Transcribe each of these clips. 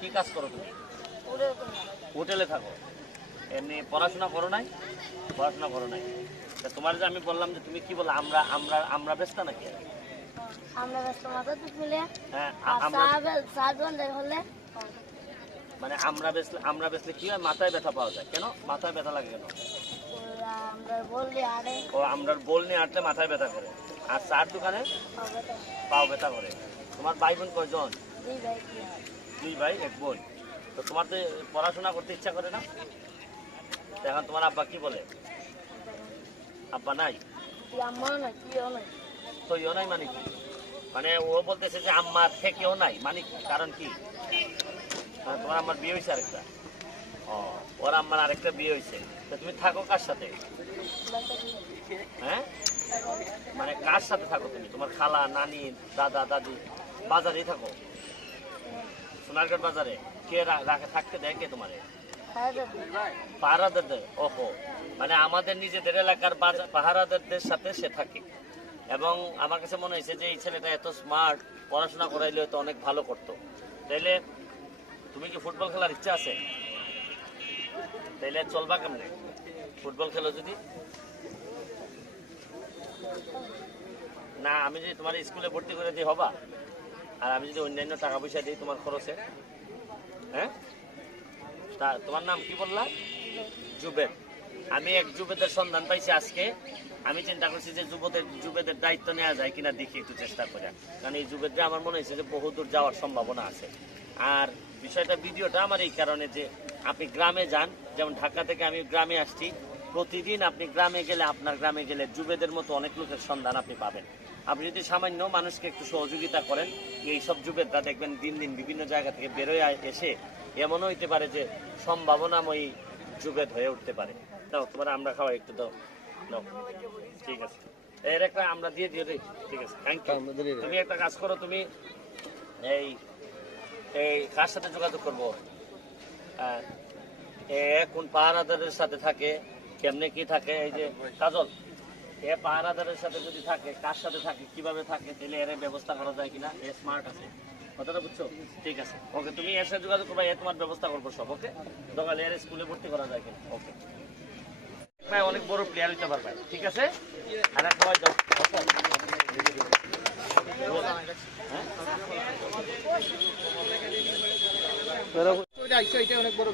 কি কাজ করো তুমি? হোটেলে থাকো। এমনি পড়াশোনা করো নাই? পড়াশোনা করো নাই। তা তোমার যে আমি বললাম যে তুমি কি বলো, আমরা আমরা আমরা ব্যস্ত নাকি? আমরা ব্যস্ত মাথা তুলে হ্যাঁ, হলে মানে আমরা বেসলে কি হয়, মাথায় ব্যথা পাওয়া যায়। কেন মাথায় ব্যথা লাগে কেন? আমরা বললি আরে ও আমরা বল নিয়ে হাঁটলে মাথায় ব্যথা করে, আর চার দোকানে পাও ব্যথা করে। তোমার ভাই বোন কয়জন? দুই ভাই এক বোন। তো তোমার তো পড়াশোনা করতে ইচ্ছা করে না? এখন তোমার আব্বা কি বলে? আব্বা নাই তো ইও নাই মানে কি? মানে ও বলতেছে যে আম্মা থেকেও নাই মানে কি? কারণ কি? তোমার আম্মার বিয়ে হয়েছে আরেকটা? ও, ওর আম্মার আরেকটা বিয়ে হয়েছে। তো তুমি থাকো কার সাথে? হ্যাঁ, মানে কার সাথে থাকো তুমি? তোমার খালা, নানি, দাদা, দাদি বাজারেই থাকো? সোনারগড় বাজারে কে রাখে, থাকতে দেয় কে তোমারে? পাহারাদারদের। ওহো, মানে আমাদের নিজেদের এলাকার পাহারাদারদের সাথে সে থাকে। এবং আমার কাছে মনে হয়েছে যে এই ছেলেটা এত স্মার্ট, পড়াশোনা করাইলে তো অনেক ভালো করতো। তাইলে তুমি কি ফুটবল খেলার ইচ্ছা আছে? তাইলে চলবা কেমনে ফুটবল খেলো যদি? না, আমি যদি তোমার স্কুলে ভর্তি করে দিই হবা? আর আমি যদি অন্যান্য টাকা পয়সা দিই তোমার খরচে? হ্যাঁ, তা তোমার নাম কি বললা? জুবেদ। আমি এক জুবেদের সন্ধান পাইছি আজকে। আমি চিন্তা করছি যে যুবদের দায়িত্ব নেওয়া যায় কিনা দেখি, একটু চেষ্টা করে। কারণ এই যুবেদরা আমার মনে হয়েছে যে বহুদূর যাওয়ার সম্ভাবনা আছে। আর বিষয়টা ভিডিওটা আমার এই কারণে যে আপনি গ্রামে যান, যেমন ঢাকা থেকে আমি গ্রামে আসছি, প্রতিদিন আপনি গ্রামে গেলে, আপনার গ্রামে গেলে যুবেদের মতো অনেক লোকের সন্ধান আপনি পাবেন। আপনি যদি সামান্য মানুষকে একটু সহযোগিতা করেন, এইসব যুবেদরা দেখবেন দিন দিন বিভিন্ন জায়গা থেকে বেরোয় এসে এমনও হইতে পারে যে সম্ভাবনাময়ী যুবেদ হয়ে উঠতে পারে। দাও তোমার আমরা খাওয়াই, একটু দাও। ঠিক আছে, এর একটা আমরা দিয়ে দিও রে। ঠিক আছে, থ্যাংক ইউ। তুমি একটা কাজ করো, তুমি এই এই কার সাথে যোগাযোগ করবো? কোন পাহারাদারের সাথে থাকে, কেমনে কি থাকে? এই যে কাজল, এ পাহারাদারের সাথে যদি থাকে, কার সাথে থাকে, কিভাবে থাকে, তাহলে এর ব্যবস্থা করা যায় কিনা। এ স্মার্ট আছে, কথাটা বুঝছো? ঠিক আছে, ওকে, তুমি এর সাথে যোগাযোগ করবা, এ তোমার ব্যবস্থা করবো সব। ওকে, দোকানে এর স্কুলে ভর্তি করা যায় কিনা। ওকে, অনেক বড় প্লেয়ার হইতে পারবে। ঠিক আছে, আর সবাই যাও। অনেক বড়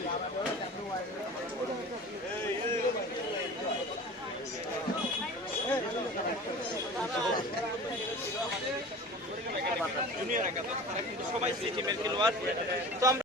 জুনিয়র সবাই টিমের খেলোয়াড়। তো